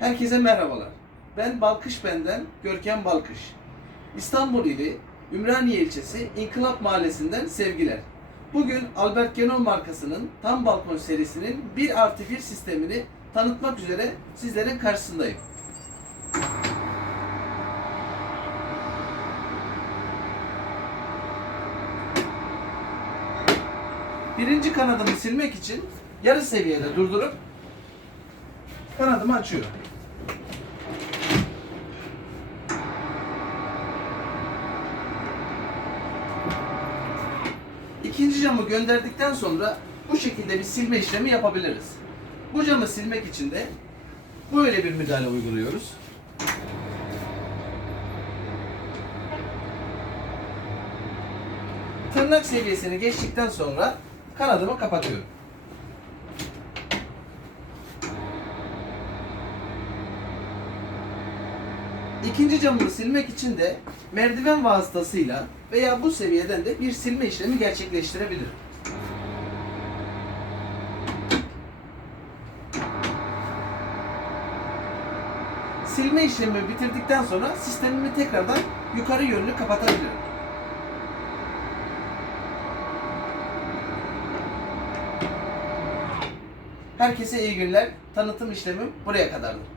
Herkese merhabalar. Ben Balkış Benden Görkem Balkış. İstanbul ili Ümraniye ilçesi İnkılap Mahallesi'nden sevgiler. Bugün Albert Genol markasının tam balkon serisinin 1 artı 1 sistemini tanıtmak üzere sizlerin karşısındayım. Birinci kanadımı silmek için yarı seviyede durdurup kanadımı açıyorum. İkinci camı gönderdikten sonra bu şekilde bir silme işlemi yapabiliriz. Bu camı silmek için de böyle bir müdahale uyguluyoruz. Tırnak seviyesini geçtikten sonra kanadımı kapatıyorum. İkinci camını silmek için de merdiven vasıtasıyla veya bu seviyeden de bir silme işlemi gerçekleştirebilirim. Silme işlemi bitirdikten sonra sistemimi tekrardan yukarı yönlü kapatabilirim. Herkese iyi günler. Tanıtım işlemim buraya kadardı.